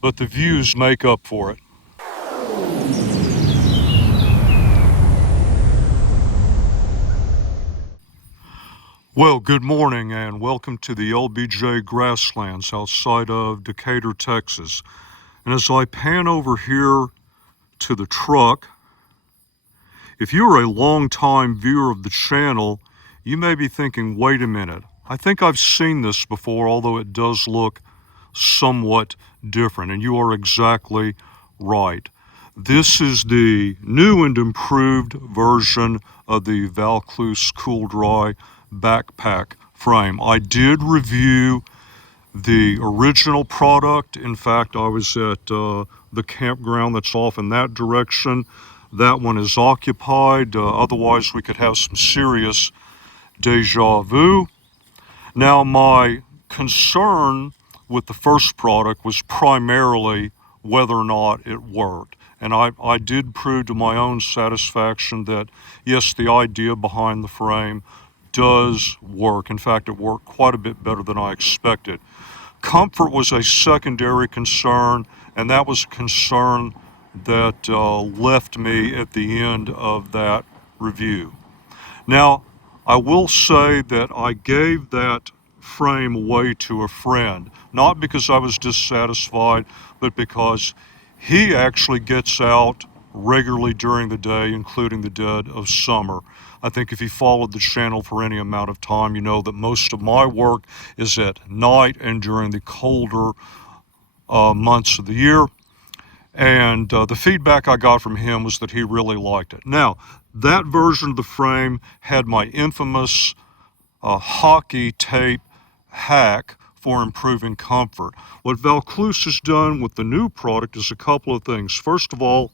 but the views make up for it. Well, good morning and welcome to the LBJ grasslands outside of Decatur, Texas. And as I pan over here to the truck, if you're a long-time viewer of the channel, you may be thinking, wait a minute, I think I've seen this before, although it does look somewhat different, and you are exactly right. This is the new and improved version of the Vaucluse Cool-Dry Backpack Frame. I did review the original product. In fact, I was at the campground that's off in that direction. That one is occupied. Otherwise, we could have some serious deja vu. Now, my concern with the first product was primarily whether or not it worked. And I did prove to my own satisfaction that, yes, the idea behind the frame does work. In fact, it worked quite a bit better than I expected. Comfort was a secondary concern, and that was a concern that left me at the end of that review. Now, I will say that I gave that frame away to a friend, not because I was dissatisfied, but because he actually gets out regularly during the day, including the dead of summer. I think if you followed the channel for any amount of time, you know that most of my work is at night and during the colder months of the year. And the feedback I got from him was that he really liked it. Now, that version of the frame had my infamous hockey tape hack for improving comfort. What Vaucluse has done with the new product is a couple of things. First of all,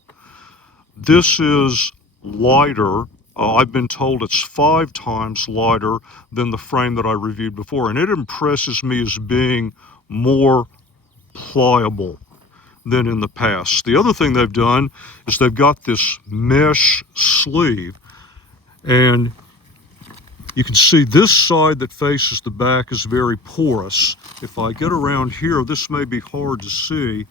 this is lighter. I've been told it's 5 times lighter than the frame that I reviewed before, and it impresses me as being more pliable than in the past. The other thing they've done is they've got this mesh sleeve, and you can see this side that faces the back is very porous. If I get around here, this may be hard to see,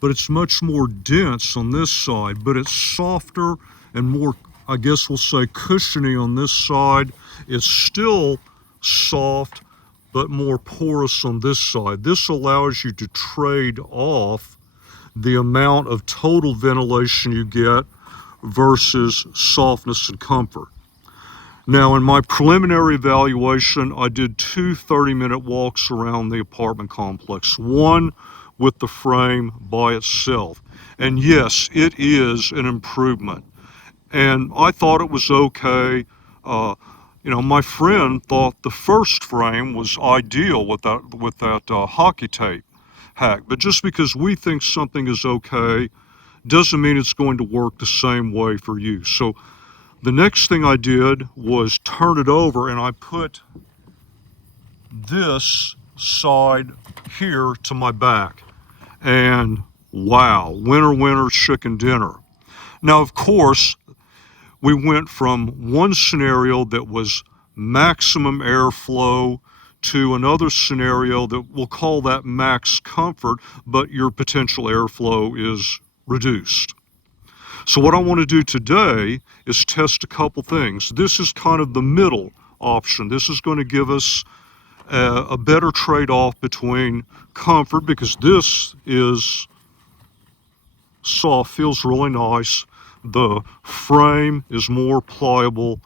but it's much more dense on this side, but it's softer and more, I guess we'll say, cushiony on this side. It's still soft, but more porous on this side. This allows you to trade off the amount of total ventilation you get versus softness and comfort. Now, in my preliminary evaluation, I did 2 30-minute walks around the apartment complex, one with the frame by itself. And yes, it is an improvement. And I thought it was okay. My friend thought the first frame was ideal with that hockey tape hack. But just because we think something is okay doesn't mean it's going to work the same way for you. So the next thing I did was turn it over, and I put this side here to my back. And wow, winner, winner, chicken dinner. Now, of course, we went from one scenario that was maximum airflow to another scenario that we'll call that max comfort, but your potential airflow is reduced. So what I want to do today is test a couple things. This is kind of the middle option. This is going to give us a better trade-off between comfort, because this is soft, feels really nice. The frame is more pliable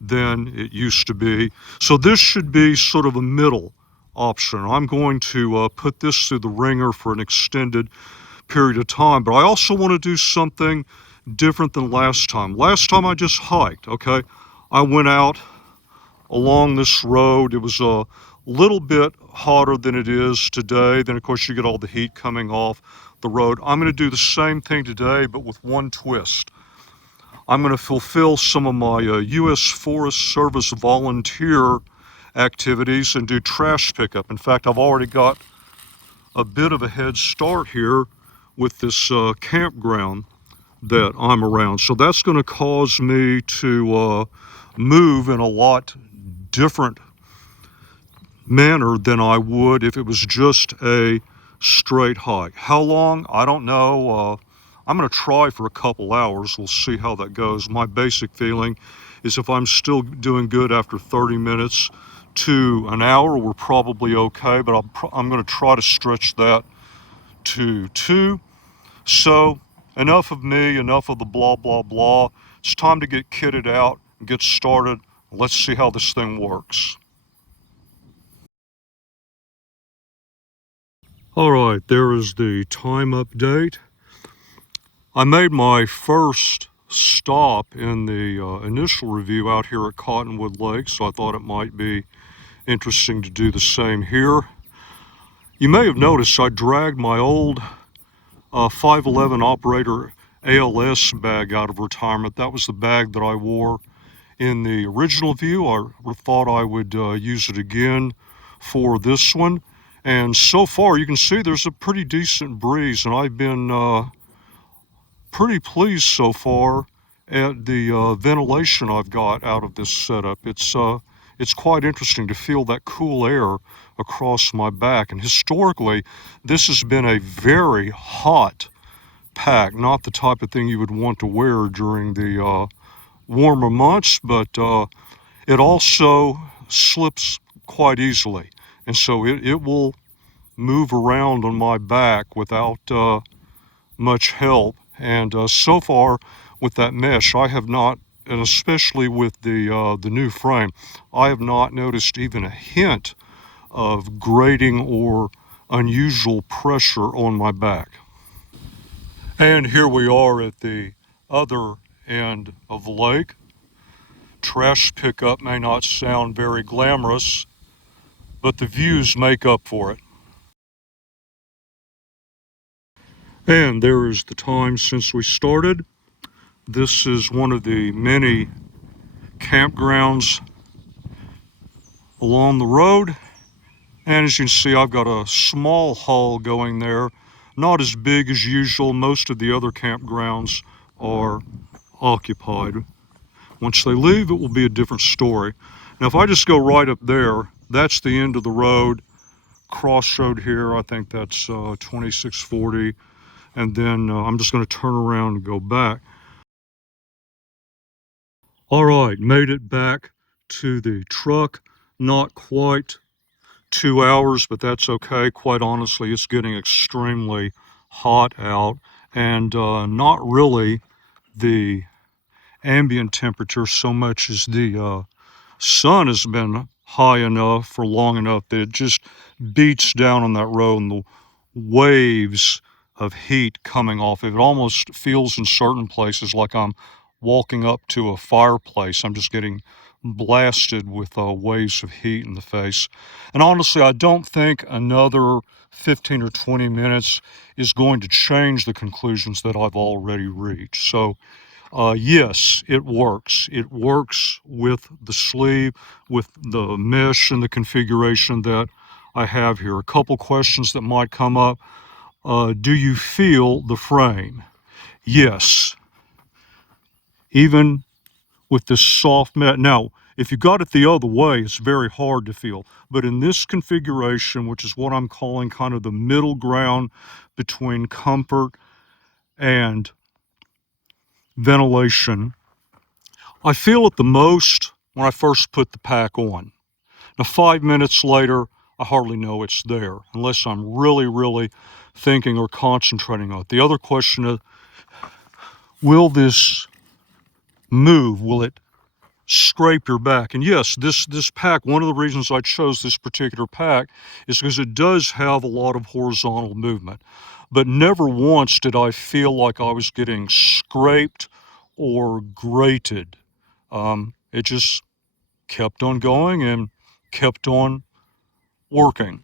than it used to be. So this should be sort of a middle option. I'm going to put this through the ringer for an extended period of time, but I also want to do something different than last time. Last time I just hiked, okay? I went out along this road. It was a little bit hotter than it is today. Then, of course, you get all the heat coming off the road. I'm going to do the same thing today, but with one twist. I'm going to fulfill some of my U.S. Forest Service volunteer activities and do trash pickup. In fact, I've already got a bit of a head start here with this campground that I'm around. So that's going to cause me to move in a lot different manner than I would if it was just a straight hike. How long? I don't know. I'm going to try for a couple hours. We'll see how that goes. My basic feeling is if I'm still doing good after 30 minutes to an hour, we're probably okay, but I'm going to try to stretch that to 2. So enough of me, enough of the blah, blah, blah. It's time to get kitted out and get started. Let's see how this thing works. All right, there is the time update. I made my first stop in the initial review out here at Cottonwood Lake, so I thought it might be interesting to do the same here. You may have noticed I dragged my old 511 operator ALS bag out of retirement. That was the bag that I wore in the original view. I thought I would use it again for this one. And so far you can see there's a pretty decent breeze, and I've been pretty pleased so far at the ventilation I've got out of this setup. It's quite interesting to feel that cool air across my back. And historically, this has been a very hot pack, not the type of thing you would want to wear during the warmer months, but it also slips quite easily. And so it will move around on my back without much help. And so far with that mesh, I have not, and especially with the new frame, I have not noticed even a hint of grating or unusual pressure on my back. And here we are at the other end of the lake. Trash pickup may not sound very glamorous, but the views make up for it. And there is the time since we started. This is one of the many campgrounds along the road. And as you can see, I've got a small haul going there. Not as big as usual. Most of the other campgrounds are occupied. Once they leave, it will be a different story. Now, if I just go right up there, that's the end of the road. Crossroad here, I think that's 2640. And then I'm just going to turn around and go back. All right, made it back to the truck. Not quite 2 hours, but that's okay. Quite honestly, it's getting extremely hot out, and not really the ambient temperature so much as the sun has been high enough for long enough that it just beats down on that road, and the waves of heat coming off of it almost feels in certain places like I'm walking up to a fireplace. I'm just getting blasted with waves of heat in the face. And honestly, I don't think another 15 or 20 minutes is going to change the conclusions that I've already reached. So yes, it works. It works with the sleeve, with the mesh and the configuration that I have here. A couple questions that might come up. Do you feel the frame? Yes. Even with this soft mat. Now, if you got it the other way, it's very hard to feel. But in this configuration, which is what I'm calling kind of the middle ground between comfort and ventilation, I feel it the most when I first put the pack on. Now, 5 minutes later, I hardly know it's there, unless I'm really, really thinking or concentrating on it. The other question is, will this move? Will it scrape your back? And yes, this pack, one of the reasons I chose this particular pack is because it does have a lot of horizontal movement. But never once did I feel like I was getting scraped or grated. It just kept on going and kept on working.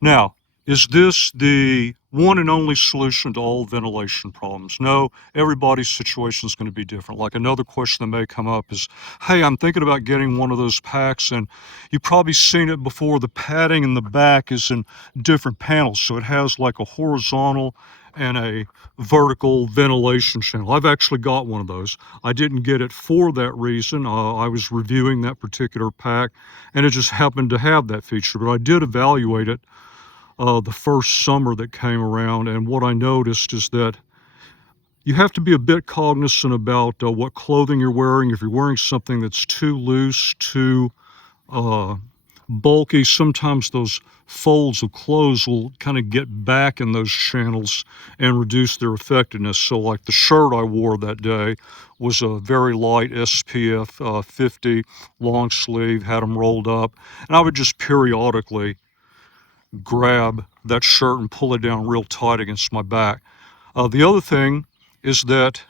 Now, is this the one and only solution to all ventilation problems? No, everybody's situation is going to be different. Like another question that may come up is, hey, I'm thinking about getting one of those packs, and you've probably seen it before. The padding in the back is in different panels, so it has like a horizontal and a vertical ventilation channel. I've actually got one of those. I didn't get it for that reason. I was reviewing that particular pack, and it just happened to have that feature, but I did evaluate it the first summer that came around, and what I noticed is that you have to be a bit cognizant about what clothing you're wearing. If you're wearing something that's too loose, too bulky, sometimes those folds of clothes will kind of get back in those channels and reduce their effectiveness. So like the shirt I wore that day was a very light SPF 50 long sleeve, had them rolled up, and I would just periodically grab that shirt and pull it down real tight against my back. The other thing is that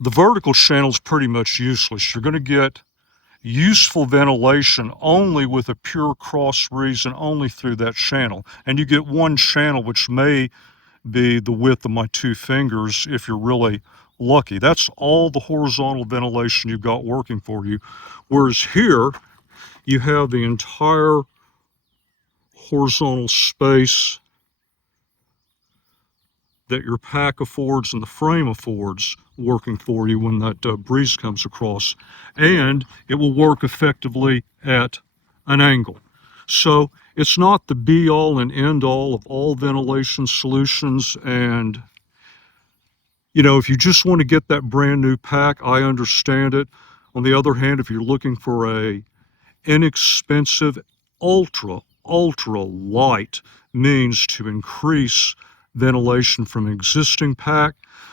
the vertical channel is pretty much useless. You're going to get useful ventilation only with a pure cross breeze and only through that channel. And you get one channel, which may be the width of my 2 fingers if you're really lucky. That's all the horizontal ventilation you've got working for you. Whereas here, you have the entire horizontal space that your pack affords and the frame affords working for you when that breeze comes across. And it will work effectively at an angle. So it's not the be-all and end-all of all ventilation solutions. And, you know, if you just want to get that brand new pack, I understand it. On the other hand, if you're looking for a inexpensive, ultra light means to increase ventilation from an existing pack,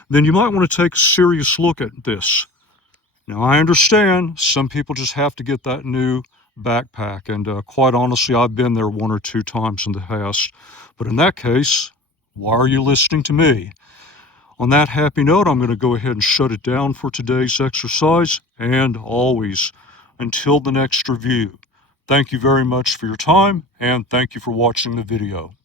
then you might want to take a serious look at this. Now, I understand some people just have to get that new backpack, and quite honestly, I've been there 1 or 2 times in the past. But in that case, why are you listening to me? On that happy note, I'm going to go ahead and shut it down for today's exercise, and always, until the next review. Thank you very much for your time, and thank you for watching the video.